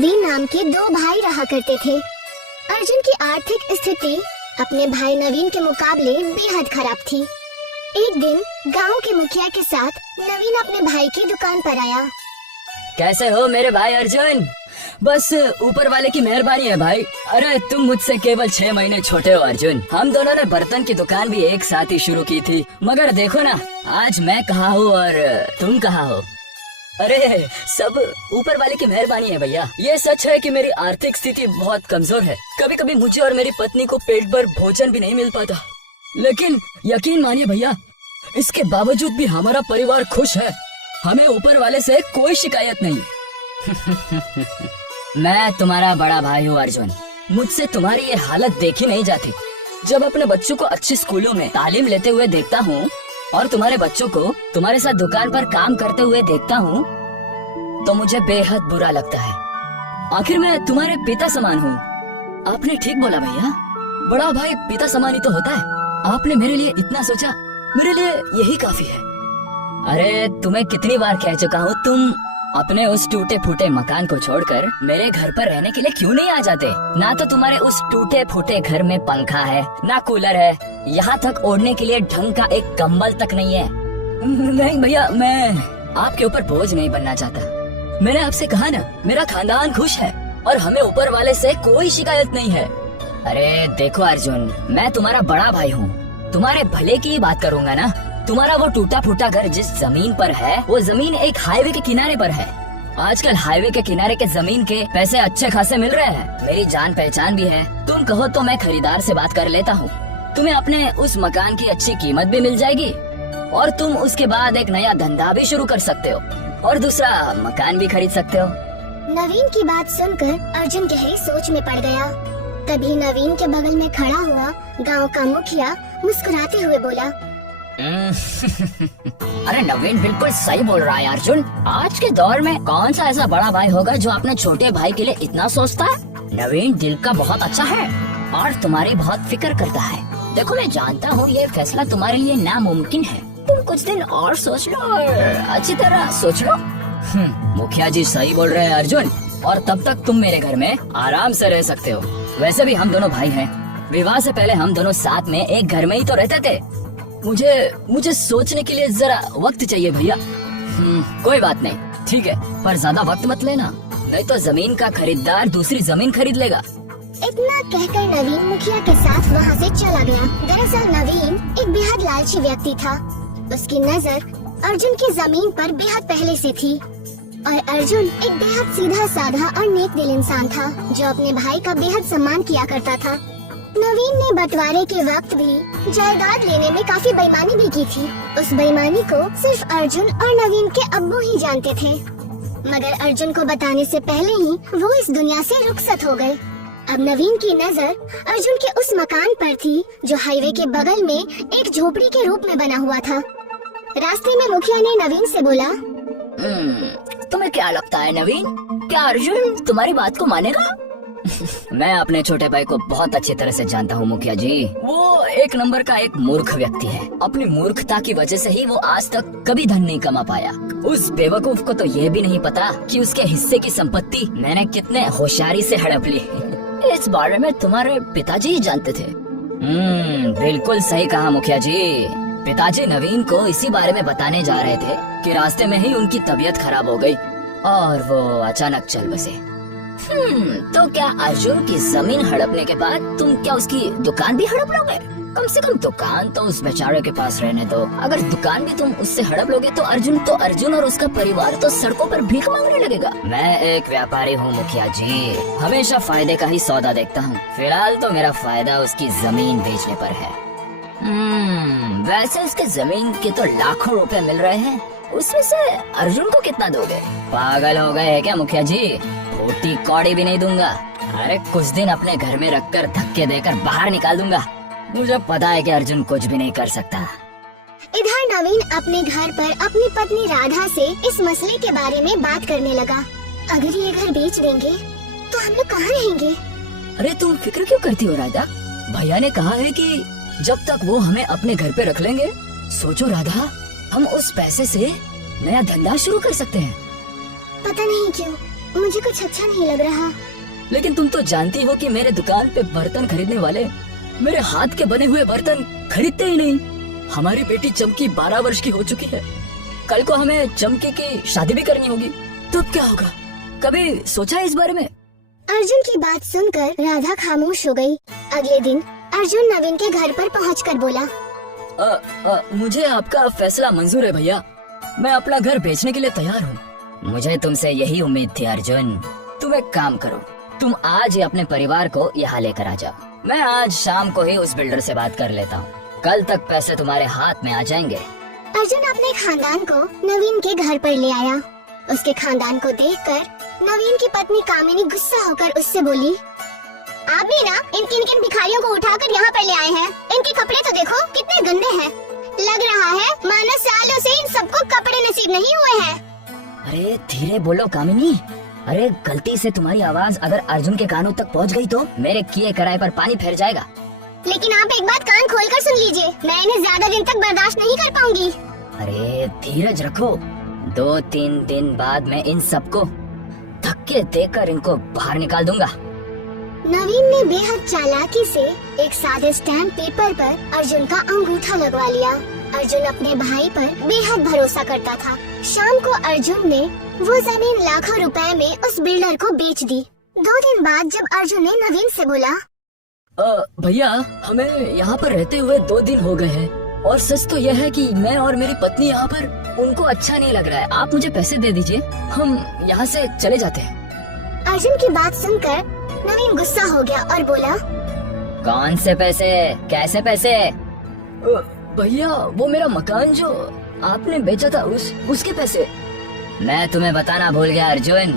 नवीन नाम के दो भाई रहा करते थे। अर्जुन की आर्थिक स्थिति अपने भाई नवीन के मुकाबले बेहद खराब थी। एक दिन गांव के मुखिया के साथ नवीन अपने भाई की दुकान पर आया। कैसे हो मेरे भाई अर्जुन? बस ऊपर वाले की मेहरबानी है भाई। अरे तुम मुझसे केवल 6 महीने छोटे हो अर्जुन। हम दोनों ने बर्तन की दुकान भी एक साथ ही शुरू की थी, मगर देखो ना आज मैं कहाँ हूँ और तुम कहाँ हो। अरे सब ऊपर वाले की मेहरबानी है भैया। ये सच है कि मेरी आर्थिक स्थिति बहुत कमजोर है। कभी कभी मुझे और मेरी पत्नी को पेट भर भोजन भी नहीं मिल पाता, लेकिन यकीन मानिए भैया, इसके बावजूद भी हमारा परिवार खुश है। हमें ऊपर वाले से कोई शिकायत नहीं। मैं तुम्हारा बड़ा भाई हूँ अर्जुन। मुझसे तुम्हारी ये हालत देखी नहीं जाती। जब अपने बच्चों को अच्छे स्कूलों में तालीम लेते हुए देखता हूँ और तुम्हारे बच्चों को तुम्हारे साथ दुकान पर काम करते हुए देखता हूँ तो मुझे बेहद बुरा लगता है। आखिर मैं तुम्हारे पिता समान हूँ। आपने ठीक बोला भैया, बड़ा भाई पिता समान ही तो होता है। आपने मेरे लिए इतना सोचा, मेरे लिए यही काफी है। अरे तुम्हें कितनी बार कह चुका हूँ, तुम अपने उस टूटे फूटे मकान को छोड़कर मेरे घर पर रहने के लिए क्यों नहीं आ जाते? ना तो तुम्हारे उस टूटे फूटे घर में पंखा है, ना कूलर है, यहाँ तक ओढ़ने के लिए ढंग का एक कंबल तक नहीं है। नहीं भैया, मैं आपके ऊपर बोझ नहीं बनना चाहता। मैंने आपसे कहा ना, मेरा खानदान खुश है और हमें ऊपर वाले से कोई शिकायत नहीं है। अरे देखो अर्जुन, मैं तुम्हारा बड़ा भाई हूँ, तुम्हारे भले की बात करूँगा ना। तुम्हारा वो टूटा फूटा घर जिस जमीन पर है, वो जमीन एक हाईवे के किनारे पर है। आजकल हाईवे के किनारे के जमीन के पैसे अच्छे खासे मिल रहे हैं। मेरी जान पहचान भी है। तुम कहो तो मैं खरीदार से बात कर लेता हूँ। तुम्हें अपने उस मकान की अच्छी कीमत भी मिल जाएगी और तुम उसके बाद एक नया धंधा भी शुरू कर सकते हो और दूसरा मकान भी खरीद सकते हो। नवीन की बात सुनकर अर्जुन गहरी सोच में पड़ गया। तभी नवीन के बगल में खड़ा हुआ गांव का मुखिया मुस्कुराते हुए बोला, अरे नवीन बिल्कुल सही बोल रहा है अर्जुन। आज के दौर में कौन सा ऐसा बड़ा भाई होगा जो अपने छोटे भाई के लिए इतना सोचता है। नवीन दिल का बहुत अच्छा है और तुम्हारी बहुत फिक्र करता है। देखो मैं जानता हूँ ये फैसला तुम्हारे लिए नामुमकिन है। तुम कुछ दिन और सोच लो और अच्छी तरह सोच लो। मुखिया जी सही बोल रहे हैं अर्जुन, और तब तक तुम मेरे घर में आराम से रह सकते हो। वैसे भी हम दोनों भाई हैं। विवाह से पहले हम दोनों साथ में एक घर में ही तो रहते थे। मुझे सोचने के लिए जरा वक्त चाहिए भैया। कोई बात नहीं, ठीक है, पर ज्यादा वक्त मत लेना, नहीं तो जमीन का खरीदार दूसरी जमीन खरीद लेगा। इतना कहकर नवीन मुखिया के साथ वहाँ से चला गया। दरअसल नवीन एक बेहद लालची व्यक्ति था। उसकी नजर अर्जुन की जमीन पर बेहद पहले से थी और अर्जुन एक बेहद सीधा साधा और नेक दिल इंसान था जो अपने भाई का बेहद सम्मान किया करता था। नवीन ने बंटवारे के वक्त भी जायदाद लेने में काफी बेईमानी भी की थी। उस बेईमानी को सिर्फ अर्जुन और नवीन के अब्बू ही जानते थे, मगर अर्जुन को बताने से पहले ही वो इस दुनिया से रुखसत हो गए। अब नवीन की नजर अर्जुन के उस मकान पर थी जो हाईवे के बगल में एक झोपड़ी के रूप में बना हुआ था। रास्ते में मुखिया ने नवीन से बोला, तुम्हें क्या लगता है नवीन, क्या अर्जुन तुम्हारी बात को मानेगा? मैं अपने छोटे भाई को बहुत अच्छी तरह से जानता हूँ मुखिया जी। वो एक नंबर का एक मूर्ख व्यक्ति है। अपनी मूर्खता की वजह से ही वो आज तक कभी धन नहीं कमा पाया। उस बेवकूफ को तो ये भी नहीं पता कि उसके हिस्से की संपत्ति मैंने कितने होशियारी से हड़प ली। इस बारे में तुम्हारे पिताजी ही जानते थे। बिल्कुल सही कहा मुखिया जी। पिताजी नवीन को इसी बारे में बताने जा रहे थे कि रास्ते में ही उनकी तबीयत खराब हो गई और वो अचानक चल बसे। तो क्या अर्जुन की जमीन हड़पने के बाद तुम क्या उसकी दुकान भी हड़प लोगे? कम से कम दुकान तो उस बेचारे के पास रहने दो। अगर दुकान भी तुम उससे हड़प लोगे तो अर्जुन और उसका परिवार तो सड़कों पर भीख मांगने लगेगा। मैं एक व्यापारी हूँ मुखिया जी, हमेशा फायदे का ही सौदा देखता हूँ। फिलहाल तो मेरा फायदा उसकी जमीन बेचने पर है। वैसे उसके जमीन के तो लाखों रुपए मिल रहे हैं, उसमें से अर्जुन को कितना दोगे? पागल हो गए है क्या मुखिया जी? खोटी कौड़ी भी नहीं दूंगा। अरे कुछ दिन अपने घर में रखकर धक्के देकर बाहर निकाल दूंगा। मुझे पता है कि अर्जुन कुछ भी नहीं कर सकता। इधर नवीन अपने घर पर अपनी पत्नी राधा से इस मसले के बारे में बात करने लगा। अगर ये घर बेच देंगे तो हम लोग कहाँ रहेंगे? अरे तुम फिक्र क्यों करती हो राधा? भैया ने कहा है कि जब तक वो हमें अपने घर पे रख लेंगे। सोचो राधा, हम उस पैसे से नया धंधा शुरू कर सकते हैं। पता नहीं क्यों मुझे कुछ अच्छा नहीं लग रहा। लेकिन तुम तो जानती हो कि मेरे दुकान पे बर्तन खरीदने वाले मेरे हाथ के बने हुए बर्तन खरीदते ही नहीं। हमारी बेटी चमकी 12 वर्ष की हो चुकी है। कल को हमें चमकी की शादी भी करनी होगी, तब क्या होगा? कभी सोचा है इस बारे में? अर्जुन की बात सुनकर राधा खामोश हो गई। अगले दिन अर्जुन नवीन के घर पर पहुंचकर बोला, मुझे आपका फैसला मंजूर है भैया। मैं अपना घर बेचने के लिए तैयार हूँ। मुझे तुमसे यही उम्मीद थी अर्जुन। तुम एक काम करो, तुम आज ही अपने परिवार को यहाँ लेकर आ जाओ। मैं आज शाम को ही उस बिल्डर से बात कर लेता हूँ। कल तक पैसे तुम्हारे हाथ में आ जाएंगे। अर्जुन अपने खानदान को नवीन के घर पर ले आया। उसके खानदान को देखकर नवीन की पत्नी कामिनी गुस्सा होकर उससे बोली, आप भी ना इन किन भिखारियों को उठाकर यहाँ पर ले आए हैं। इनके कपड़े तो देखो कितने गंदे हैं। लग रहा है मानो सालों से इन सबको कपड़े नसीब नहीं हुए हैं। अरे धीरे बोलो कामिनी। अरे गलती से तुम्हारी आवाज अगर अर्जुन के कानों तक पहुंच गई तो मेरे किए कराए पर पानी फेर जाएगा। लेकिन आप एक बात कान खोलकर सुन लीजिए, मैं इन्हें ज्यादा दिन तक बर्दाश्त नहीं कर पाऊंगी। अरे धीरज रखो, 2-3 दिन बाद मैं इन सबको धक्के देकर इनको बाहर निकाल दूंगा। नवीन ने बेहद चालाकी से एक सादे स्टैम्प पेपर पर अर्जुन का अंगूठा लगवा लिया। अर्जुन अपने भाई पर बेहद भरोसा करता था। शाम को अर्जुन ने वो जमीन लाखों रुपए में उस बिल्डर को बेच दी। 2 दिन बाद जब अर्जुन ने नवीन से बोला, भैया हमें यहाँ पर रहते हुए 2 दिन हो गए हैं और सच तो यह है कि मैं और मेरी पत्नी यहाँ पर उनको अच्छा नहीं लग रहा है। आप मुझे पैसे दे दीजिए, हम यहाँ से चले जाते हैं। अर्जुन की बात सुनकर नवीन गुस्सा हो गया और बोला, कौन से पैसे, कैसे पैसे? भैया वो मेरा मकान जो आपने बेचा था उसके पैसे। मैं तुम्हें बताना भूल गया अर्जुन।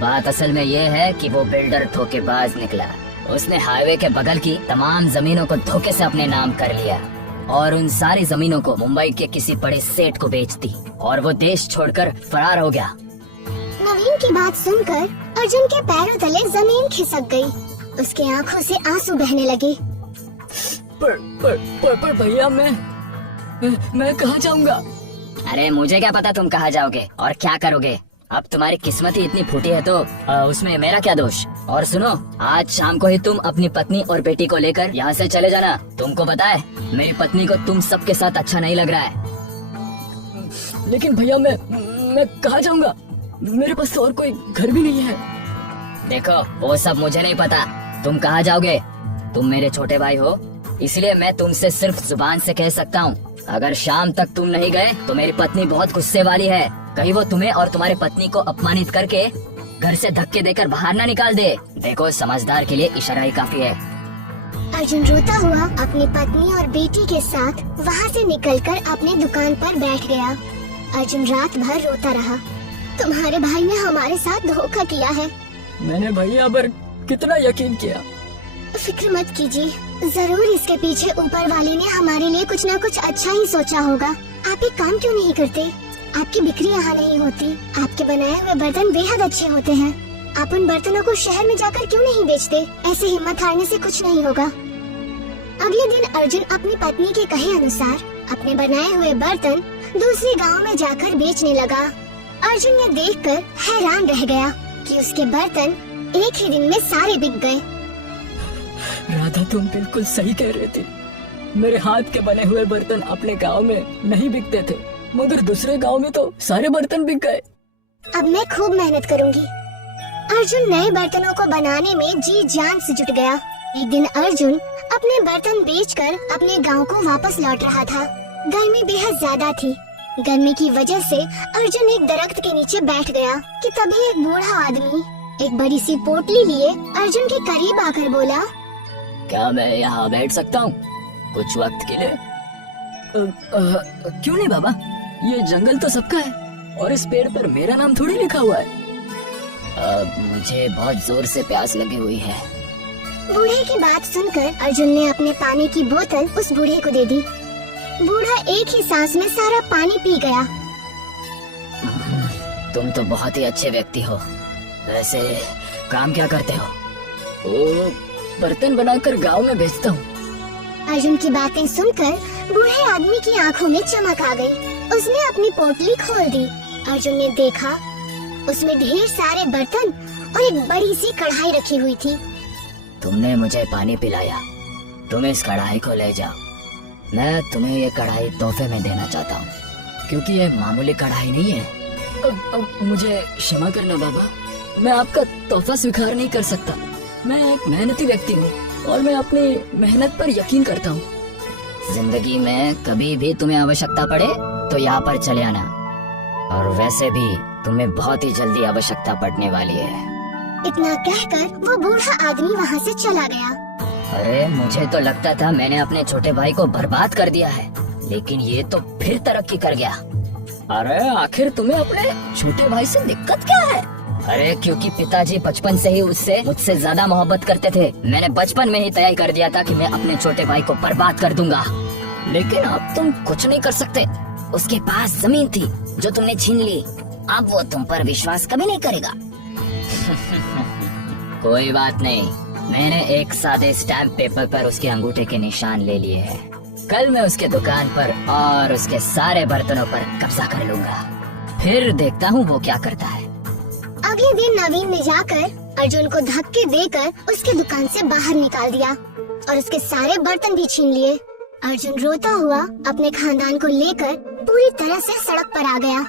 बात असल में ये है कि वो बिल्डर धोखेबाज निकला। उसने हाईवे के बगल की तमाम जमीनों को धोखे से अपने नाम कर लिया और उन सारी जमीनों को मुंबई के किसी बड़े सेठ को बेच दी और वो देश छोड़कर फरार हो गया। नवीन की बात सुनकर अर्जुन के पैरों तले जमीन खिसक गई। उसके आंखों से आंसू बहने लगे। पर भैया मैं कहाँ जाऊंगा? अरे मुझे क्या पता तुम कहाँ जाओगे और क्या करोगे। अब तुम्हारी किस्मत ही इतनी फूटी है तो उसमें मेरा क्या दोष। और सुनो, आज शाम को ही तुम अपनी पत्नी और बेटी को लेकर यहाँ से चले जाना। तुमको पता है मेरी पत्नी को तुम सबके साथ अच्छा नहीं लग रहा है। लेकिन भैया मैं कहाँ जाऊंगा? मेरे पास तो और कोई घर भी नहीं है। देखो वो सब मुझे नहीं पता, तुम कहाँ जाओगे। तुम मेरे छोटे भाई हो, इसलिए मैं तुमसे सिर्फ जुबान से कह सकता हूँ। अगर शाम तक तुम नहीं गए तो मेरी पत्नी बहुत गुस्से वाली है। कहीं वो तुम्हें और तुम्हारी पत्नी को अपमानित करके घर से धक्के देकर बाहर ना निकाल दे। देखो समझदार के लिए इशारा ही काफी है। अर्जुन रोता हुआ अपनी पत्नी और बेटी के साथ वहाँ से निकलकर अपनी दुकान पर बैठ गया। अर्जुन रात भर रोता रहा। तुम्हारे भाई ने हमारे साथ धोखा किया है। मैंने भैया पर कितना यकीन किया। फिक्र मत कीजिए, जरूर इसके पीछे ऊपर वाले ने हमारे लिए कुछ न कुछ अच्छा ही सोचा होगा। आप एक काम क्यों नहीं करते? आपकी बिक्री यहाँ नहीं होती। आपके बनाए हुए बर्तन बेहद अच्छे होते हैं। आप उन बर्तनों को शहर में जाकर क्यों नहीं बेचते? ऐसे हिम्मत हारने से कुछ नहीं होगा। अगले दिन अर्जुन अपनी पत्नी के कहे अनुसार अपने बनाए हुए बर्तन दूसरे गांव में जाकर बेचने लगा। अर्जुन ये देखकर हैरान रह गया कि उसके बर्तन एक ही दिन में सारे बिक गए। राधा तुम बिल्कुल सही कह रही थी। मेरे हाथ के बने हुए बर्तन अपने गांव में नहीं बिकते थे, मगर दूसरे गांव में तो सारे बर्तन बिक गए। अब मैं खूब मेहनत करूंगी। अर्जुन नए बर्तनों को बनाने में जी जान से जुट गया। एक दिन अर्जुन अपने बर्तन बेचकर अपने गांव को वापस लौट रहा था। गर्मी बेहद ज्यादा थी। गर्मी की वजह से अर्जुन एक दरख्त के नीचे बैठ गया कि तभी एक बूढ़ा आदमी एक बड़ी सी पोटली लिए अर्जुन के करीब आकर बोला, क्या मैं यहाँ बैठ सकता हूँ कुछ वक्त के लिए? क्यों नहीं बाबा, ये जंगल तो सबका है और इस पेड़ पर मेरा नाम थोड़ी लिखा हुआ है। अब मुझे बहुत जोर से प्यास लगी हुई है। बूढ़े की बात सुनकर अर्जुन ने अपने पानी की बोतल उस बूढ़े को दे दी। बूढ़ा एक ही सांस में सारा पानी पी गया। तुम तो बहुत ही अच्छे व्यक्ति हो। वैसे काम क्या करते हो? ओ, बर्तन बनाकर गांव में बेचता हूँ। अर्जुन की बातें सुनकर बूढ़े आदमी की आंखों में चमक आ गई। उसने अपनी पोटली खोल दी। अर्जुन ने देखा उसमें ढेर सारे बर्तन और एक बड़ी सी कढ़ाई रखी हुई थी। तुमने मुझे पानी पिलाया, तुम इस कढ़ाई को ले जाओ। मैं तुम्हें ये कढ़ाई तोहफे में देना चाहता हूँ, क्योंकि ये मामूली कढ़ाई नहीं है। अब मुझे क्षमा करना बाबा, मैं आपका तोहफा स्वीकार नहीं कर सकता। मैं एक मेहनती व्यक्ति हूँ और मैं अपनी मेहनत पर यकीन करता हूँ। जिंदगी में कभी भी तुम्हें आवश्यकता पड़े तो यहाँ पर चले आना, और वैसे भी तुम्हें बहुत ही जल्दी आवश्यकता पड़ने वाली है। इतना कहकर वो बूढ़ा आदमी वहाँ से चला गया। अरे मुझे तो लगता था मैंने अपने छोटे भाई को बर्बाद कर दिया है, लेकिन ये तो फिर तरक्की कर गया। अरे आखिर तुम्हें अपने छोटे भाई से दिक्कत क्या है? अरे क्योंकि पिताजी बचपन से ही उससे मुझसे ज्यादा मोहब्बत करते थे। मैंने बचपन में ही तय कर दिया था कि मैं अपने छोटे भाई को बर्बाद कर दूंगा, लेकिन अब तुम कुछ नहीं कर सकते। उसके पास जमीन थी जो तुमने छीन ली, अब वो तुम पर विश्वास कभी नहीं करेगा। कोई बात नहीं, मैंने एक सादे स्टैम्प पेपर पर उसके अंगूठे के निशान ले लिए हैं। कल मैं उसके दुकान पर और उसके सारे बर्तनों पर कब्जा कर लूंगा, फिर देखता हूँ वो क्या करता है। अगले दिन नवीन ने जाकर अर्जुन को धक्के देकर उसके दुकान से बाहर निकाल दिया और उसके सारे बर्तन भी छीन लिए। अर्जुन रोता हुआ अपने खानदान को लेकर पूरी तरह से सड़क पर आ गया।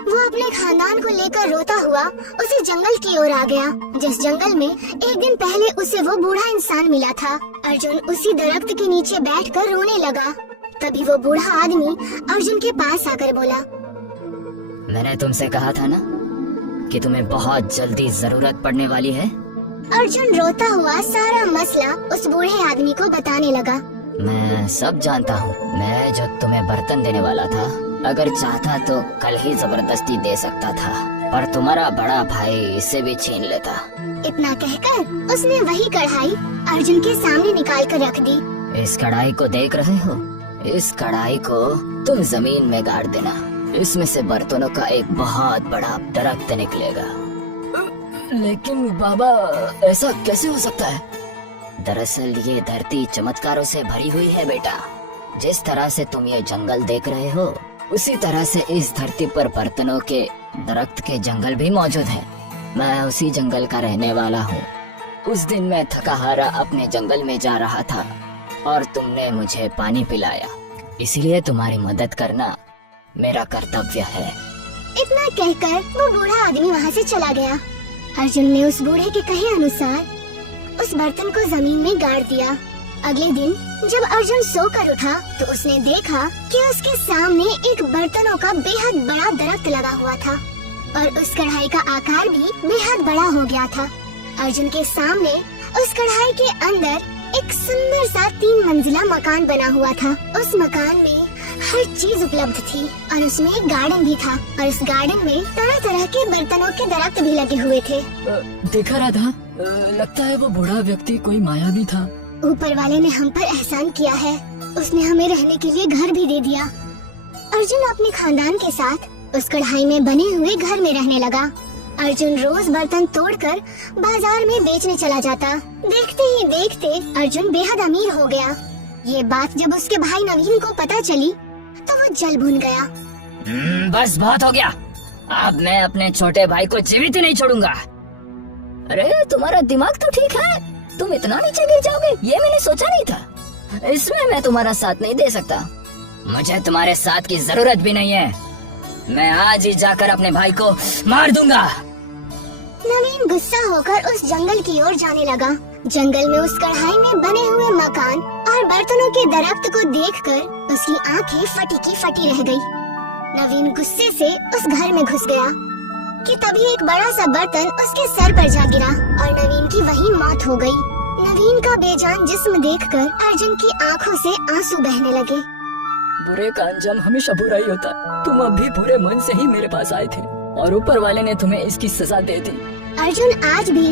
वो अपने खानदान को लेकर रोता हुआ उसी जंगल की ओर आ गया, जिस जंगल में एक दिन पहले उसे वो बूढ़ा इंसान मिला था। अर्जुन उसी दरख्त के नीचे बैठकर रोने लगा। तभी वो बूढ़ा आदमी अर्जुन के पास आकर बोला, मैंने तुमसे कहा था ना कि तुम्हें बहुत जल्दी जरूरत पड़ने वाली है। अर्जुन रोता हुआ सारा मसला उस बूढ़े आदमी को बताने लगा। मैं सब जानता हूँ, मैं जो तुम्हें बर्तन देने वाला था, अगर चाहता तो कल ही जबरदस्ती दे सकता था, पर तुम्हारा बड़ा भाई इसे भी छीन लेता। इतना कहकर उसने वही कढ़ाई अर्जुन के सामने निकाल कर रख दी। इस कढ़ाई को देख रहे हो? इस कढ़ाई को तुम जमीन में गाड़ देना, इसमें से बर्तनों का एक बहुत बड़ा दरख्त निकलेगा। लेकिन बाबा, ऐसा कैसे हो सकता है? दरअसल ये धरती चमत्कारों से भरी हुई है बेटा। जिस तरह से तुम ये जंगल देख रहे हो, उसी तरह से इस धरती पर बर्तनों के दरख्त के जंगल भी मौजूद है। मैं उसी जंगल का रहने वाला हूँ। उस दिन मैं थका हारा अपने जंगल में जा रहा था और तुमने मुझे पानी पिलाया, इसलिए तुम्हारी मदद करना मेरा कर्तव्य है। इतना कहकर वो बूढ़ा आदमी वहाँ से चला गया। अर्जुन ने उस बूढ़े के कहे अनुसार उस बर्तन को जमीन में गाड़ दिया। अगले दिन जब अर्जुन सोकर उठा तो उसने देखा कि उसके सामने एक बर्तनों का बेहद बड़ा दरख्त लगा हुआ था और उस कढ़ाई का आकार भी बेहद बड़ा हो गया था। अर्जुन के सामने उस कढ़ाई के अंदर एक सुंदर सा 3 मंजिला मकान बना हुआ था। उस मकान में हर चीज उपलब्ध थी और उसमें एक गार्डन भी था और उस गार्डन में तरह तरह के बर्तनों के दरख्त भी लगे हुए थे। देखा राधा, लगता है वो बूढ़ा व्यक्ति कोई मायावी था। ऊपर वाले ने हम पर एहसान किया है, उसने हमें रहने के लिए घर भी दे दिया। अर्जुन अपने खानदान के साथ उस कढ़ाई में बने हुए घर में रहने लगा। अर्जुन रोज बर्तन तोड़कर बाजार में बेचने चला जाता। देखते ही देखते अर्जुन बेहद अमीर हो गया। ये बात जब उसके भाई नवीन को पता चली तो वो जल भुन गया। बस बहुत हो गया, अब मैं अपने छोटे भाई को जीवित नहीं छोड़ूंगा। अरे तुम्हारा दिमाग तो ठीक है, तुम इतना नीचे गिर जाओगे ये मैंने सोचा नहीं था। इसमें मैं तुम्हारा साथ नहीं दे सकता, मुझे तुम्हारे साथ की जरूरत भी नहीं है। मैं आज ही जाकर अपने भाई को मार दूंगा। नवीन गुस्सा होकर उस जंगल की ओर जाने लगा। जंगल में उस कढ़ाई में बने हुए मकान और बर्तनों के दरख्त को देखकर उसकी आंखें फटी की फटी रह गई। नवीन गुस्से से उस घर में घुस गया कि तभी एक बड़ा सा बर्तन उसके सर पर जा गिरा और नवीन की वहीं मौत हो गई। नवीन का बेजान जिस्म देखकर अर्जुन की आंखों से आंसू बहने लगे। बुरे का अंजाम हमेशा बुरा ही होता है। तुम अब भी बुरे मन से ही मेरे पास आए थे और ऊपर वाले ने तुम्हें इसकी सजा दे दी। अर्जुन आज भी